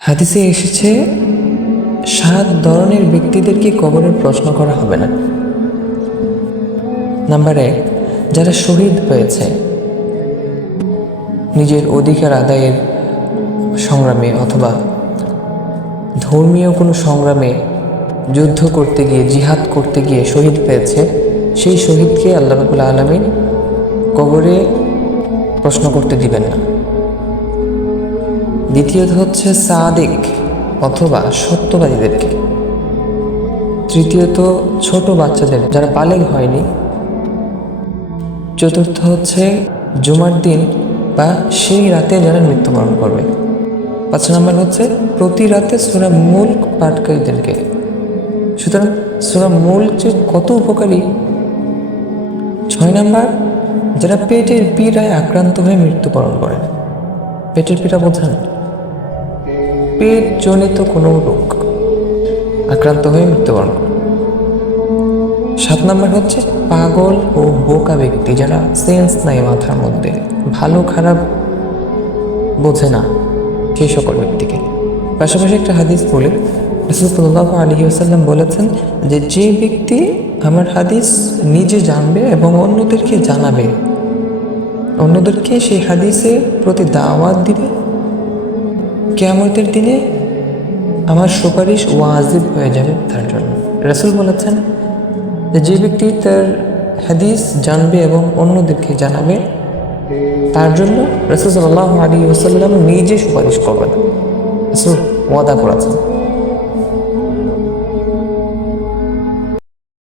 হাদিসে এসেছে, সাত ধরনের ব্যক্তিদেরকে কবরের প্রশ্ন করা হবে না। নাম্বার এক, যারা শহীদ হয়েছে, নিজের অধিকার আদায়ের সংগ্রামে অথবা ধর্মীয় কোনো সংগ্রামে যুদ্ধ করতে গিয়ে, জিহাদ করতে গিয়ে শহীদ পেয়েছে সেই শহীদকে আল্লাহ রাবুল আলমিন কবরে প্রশ্ন করতে দিবেন না। দ্বিতীয়ত হচ্ছে সাদিক অথবা সত্যবাদীদেরকে। তৃতীয়ত ছোট বাচ্চাদের, যারা বালেগ হয়নি। চতুর্থ হচ্ছে জুমার দিন বা সেই রাতে যারা মৃত্যুবরণ করবে। পাঁচ নম্বর হচ্ছে প্রতি রাতে সুরা মূল পাঠকারীদেরকে সুতরাং সুরা মূল যে কত উপকারী। ছয় নাম্বার, যারা পেটের পীড়ায় আক্রান্ত হয়ে মৃত্যুবরণ করেন। পেটের পীড়া বোঝেন। পেট জনিত কোনো রোগ। আক্রান্ত হয়ে মৃত্যুবরণ করে। সাত নম্বর হচ্ছে পাগল ও বোকা ব্যক্তি যারা সেন্স নাই মাথার মধ্যে, ভালো খারাপ বোঝে না সেই সকল ব্যক্তিকে। পাশাপাশি একটা হাদিস বলে রসুল্লাহ আলী আসাল্লাম বলেছেন যে যে ব্যক্তি আমার হাদিস নিজে জানবে এবং অন্যদেরকে জানাবে, অন্যদেরকে সেই হাদিসের প্রতি দাওয়াত দিবে কেয়ামতের দিনে আমার সুপারিশ ওয়াজিব হয়ে যাবে তার জন্য। রাসুল বলেছেন যে ব্যক্তি তার হাদিস জানবে এবং অন্যদেরকে জানাবে, তার জন্য রসুল সাল্লাহ আলী ওসাল্লাম নিজে সুপারিশ করবেন। রসুল ওয়াদা করেছেন।